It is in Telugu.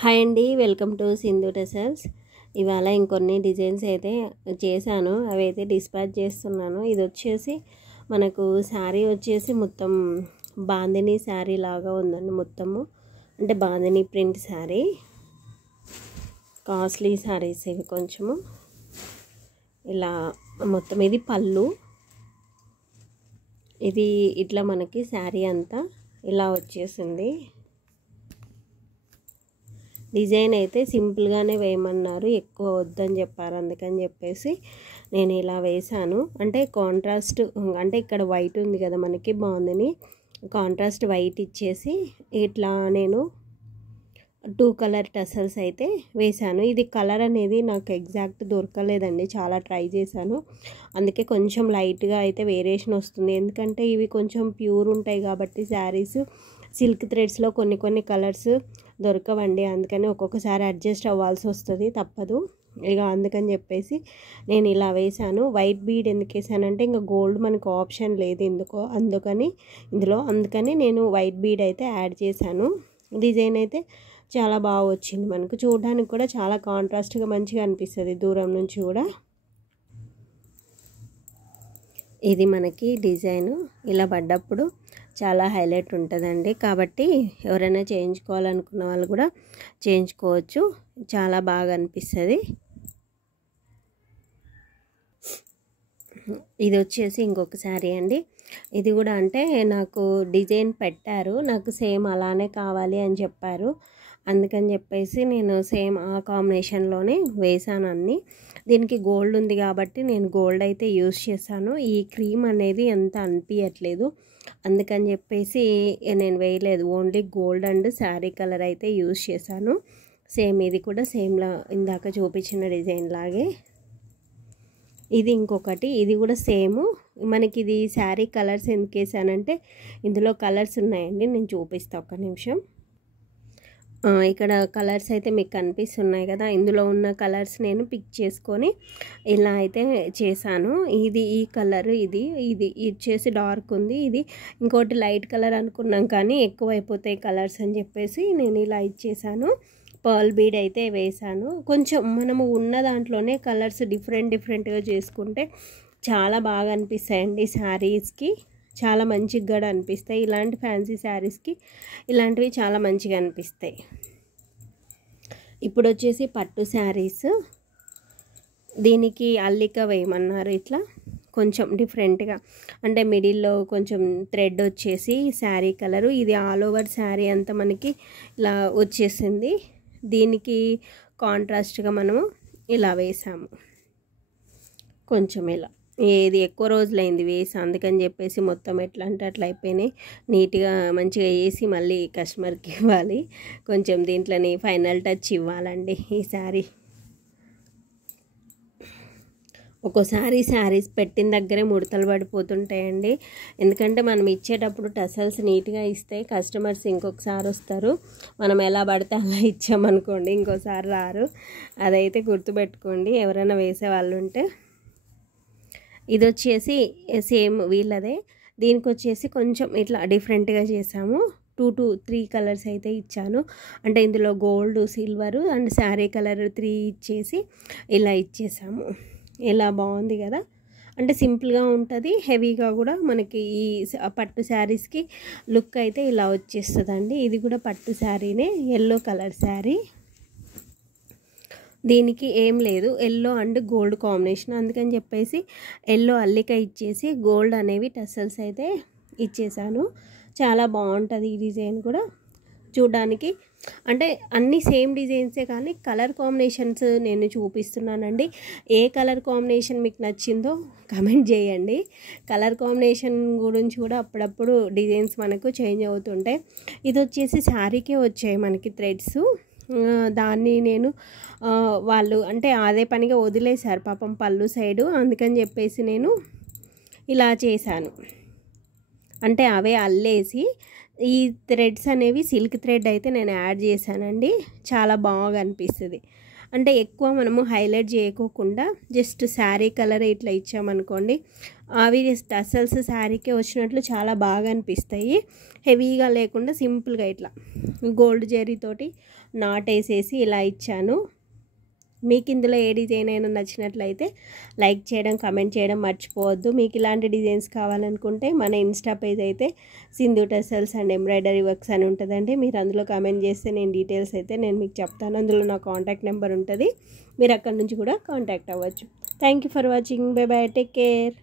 హాయ్ అండి, వెల్కమ్ టు సింధు టెసల్స్. ఇవాళ ఇంకొన్ని డిజైన్స్ అయితే చేశాను, అవి అయితే డిస్పాచ్ చేస్తున్నాను. ఇది వచ్చేసి మనకు శారీ వచ్చేసి మొత్తం బాందిని శారీ లాగా ఉందండి. మొత్తము అంటే బాందిని ప్రింట్ శారీ, కాస్ట్లీ శారీస్ ఇవి. కొంచెము ఇలా మొత్తం ఇది పళ్ళు, ఇది ఇట్లా మనకి శారీ అంతా ఇలా వచ్చేసింది. డిజైన్ అయితే సింపుల్గానే వేయమన్నారు, ఎక్కువ వద్దని చెప్పారు. అందుకని చెప్పేసి నేను ఇలా వేసాను. అంటే కాంట్రాస్ట్, అంటే ఇక్కడ వైట్ ఉంది కదా మనకి బాగుందని, కాంట్రాస్ట్ వైట్ ఇచ్చేసి ఇట్లా నేను 2 కలర్ టసల్స్ అయితే వేశాను. ఇది కలర్ అనేది నాకు ఎగ్జాక్ట్ దొరకలేదండి, చాలా ట్రై చేశాను. అందుకే కొంచెం లైట్గా అయితే వేరియేషన్ వస్తుంది. ఎందుకంటే ఇవి కొంచెం ప్యూర్ ఉంటాయి కాబట్టి శారీస్, సిల్క్ థ్రెడ్స్లో కొన్ని కలర్స్ దొరకవండి. అందుకని ఒక్కొక్కసారి అడ్జస్ట్ అవ్వాల్సి వస్తుంది, తప్పదు ఇక. అందుకని చెప్పేసి నేను ఇలా వేశాను. వైట్ బీడ్ ఎందుకు వేసానంటే ఇంకా గోల్డ్ మనకు ఆప్షన్ లేదు అందుకని నేను వైట్ బీడ్ అయితే యాడ్ చేశాను. డిజైన్ అయితే చాలా బాగా వచ్చింది, మనకు చూడడానికి కూడా చాలా కాంట్రాస్ట్గా మంచిగా అనిపిస్తుంది దూరం నుంచి కూడా. ఇది మనకి డిజైన్ ఇలా పడ్డప్పుడు చాలా హైలైట్ ఉంటుందండి. కాబట్టి ఎవరైనా చేయించుకోవాలనుకున్న వాళ్ళు కూడా చేయించుకోవచ్చు, చాలా బాగా అనిపిస్తుంది. ఇది వచ్చేసి ఇంకొక శారీ అండి. ఇది కూడా అంటే నాకు డిజైన్ పెట్టారు, నాకు సేమ్ అలానే కావాలి అని చెప్పారు. అందుకని చెప్పేసి నేను సేమ్ ఆ కాంబినేషన్లోనే వేసాను అన్నీ. దీనికి గోల్డ్ ఉంది కాబట్టి నేను గోల్డ్ అయితే యూస్ చేశాను. ఈ క్రీమ్ అనేది ఎంత అనిపించట్లేదు, అందుకని చెప్పేసి నేను వేయలేదు. Only gold and sari colour అయితే యూస్ చేశాను. సేమ్ ఇది కూడా సేమ్లా ఇందాక చూపించిన డిజైన్ లాగే. ఇది ఇంకొకటి, ఇది కూడా సేమ్ మనకి. ఇది శారీ కలర్స్ ఎందుకు వేసానంటే ఇందులో కలర్స్ ఉన్నాయండి, నేను చూపిస్తాను ఒక్క నిమిషం. ఇక్కడ కలర్స్ అయితే మీకు కనిపిస్తున్నాయి కదా, ఇందులో ఉన్న కలర్స్ నేను పిక్ చేసుకొని ఇలా అయితే చేశాను. ఇది ఈ కలర్, ఇది వచ్చేసి డార్క్ ఉంది, ఇది ఇంకోటి లైట్ కలర్ అనుకున్నాం కానీ ఎక్కువ అయిపోతాయి కలర్స్ అని చెప్పేసి నేను ఇలా ఇచ్చేసాను. పర్ల్ బీడ్ అయితే వేసాను. కొంచెం మనము ఉన్న దాంట్లోనే కలర్స్ డిఫరెంట్గా చేసుకుంటే చాలా బాగా అనిపిస్తాయండి శారీస్కి, చాలా మంచిగా కూడా అనిపిస్తాయి. ఇలాంటి ఫ్యాన్సీ శారీస్కి ఇలాంటివి చాలా మంచిగా అనిపిస్తాయి. ఇప్పుడు వచ్చేసి పట్టు శారీస్, దీనికి అల్లిక వేయమన్నారు. ఇట్లా కొంచెం డిఫరెంట్గా, అంటే మిడిల్లో కొంచెం థ్రెడ్ వచ్చేసి శారీ కలరు, ఇది ఆల్ ఓవర్ శారీ అంతా మనకి ఇలా వచ్చేసింది. దీనికి కాంట్రాస్ట్గా మనము ఇలా వేసాము కొంచెం ఇలా. ఏది ఎక్కువ రోజులైంది వేసి, అందుకని చెప్పేసి మొత్తం ఎట్లా అంటే అట్లా అయిపోయినాయి. నీట్గా మంచిగా వేసి మళ్ళీ కస్టమర్కి ఇవ్వాలి, కొంచెం దీంట్లోని ఫైనల్ టచ్ ఇవ్వాలండి ఈ శారీ. ఒక్కోసారి శారీస్ పెట్టిన దగ్గరే ముడతలు పడిపోతుంటాయండి. ఎందుకంటే మనం ఇచ్చేటప్పుడు టసల్స్ నీట్గా ఇస్తే కస్టమర్స్ ఇంకొకసారి వస్తారు. మనం ఎలా పడితే అలా ఇచ్చామనుకోండి ఇంకోసారి రారు, అదైతే గుర్తుపెట్టుకోండి ఎవరైనా వేసే వాళ్ళు ఉంటే. ఇది వచ్చేసి సేమ్ వీళ్ళదే, దీనికి వచ్చేసి కొంచెం ఇట్లా డిఫరెంట్గా చేసాము. 2-3 కలర్స్ అయితే ఇచ్చాను. అంటే ఇందులో gold, silver and sari colour 3 ఇచ్చేసి ఇలా ఇచ్చేసాము. ఇలా బాగుంది కదా, అంటే సింపుల్గా ఉంటుంది, హెవీగా కూడా మనకి ఈ పట్టు శారీస్కి లుక్ అయితే ఇలా వచ్చేస్తుందండి. ఇది కూడా పట్టు శారీనే, ఎల్లో కలర్ శారీ. దీనికి ఏం లేదు, ఎల్లో అండ్ గోల్డ్ కాంబినేషన్, అందుకని చెప్పేసి ఎల్లో అల్లిక ఇచ్చేసి గోల్డ్ అనేవి టసల్స్ అయితే ఇచ్చేసాను. చాలా బాగుంటుంది ఈ డిజైన్ కూడా చూడడానికి. అంటే అన్నీ సేమ్ డిజైన్సే కానీ కలర్ కాంబినేషన్స్ నేను చూపిస్తున్నానండి. ఏ కలర్ కాంబినేషన్ మీకు నచ్చిందో కమెంట్ చేయండి. కలర్ కాంబినేషన్ గురించి కూడా అప్పుడప్పుడు డిజైన్స్ మనకు చేంజ్ అవుతుంటాయి. ఇది వచ్చేసి శారీకే వచ్చాయి మనకి థ్రెడ్స్, దాన్ని నేను వాళ్ళు అంటే అదే పనిగా వదిలేశారు పాపం పళ్ళు సైడు, అందుకని చెప్పేసి నేను ఇలా చేశాను. అంటే అవే అల్లేసి ఈ థ్రెడ్స్ అనేవి సిల్క్ థ్రెడ్ అయితే నేను యాడ్ చేశానండి, చాలా బాగా అనిపిస్తుంది. అంటే ఎక్కువ మనము హైలైట్ చేయకోకుండా జస్ట్ శారీ కలర్ ఇట్లా ఇచ్చామనుకోండి, అవి టసల్స్ శారీకే వచ్చినట్లు చాలా బాగా అనిపిస్తాయి. హెవీగా లేకుండా సింపుల్గా ఇట్లా గోల్డ్ జరీతోటి నాటేసేసి ఇలా ఇచ్చాను. మీకు ఇందులో ఏ డిజైన్ అయినా నచ్చినట్లయితే లైక్ చేయడం, కమెంట్ చేయడం మర్చిపోవద్దు. మీకు ఇలాంటి డిజైన్స్ కావాలనుకుంటే మన ఇన్స్టా పేజ్ అయితే Sindhu tassels and embroidery works అని ఉంటుందండి. మీరు అందులో కమెంట్ చేస్తే నేను డీటెయిల్స్ అయితే నేను మీకు చెప్తాను. అందులో నా కాంటాక్ట్ నెంబర్ ఉంటుంది, మీరు అక్కడ నుంచి కూడా కాంటాక్ట్ అవ్వచ్చు. Thank you for watching. By by, take care.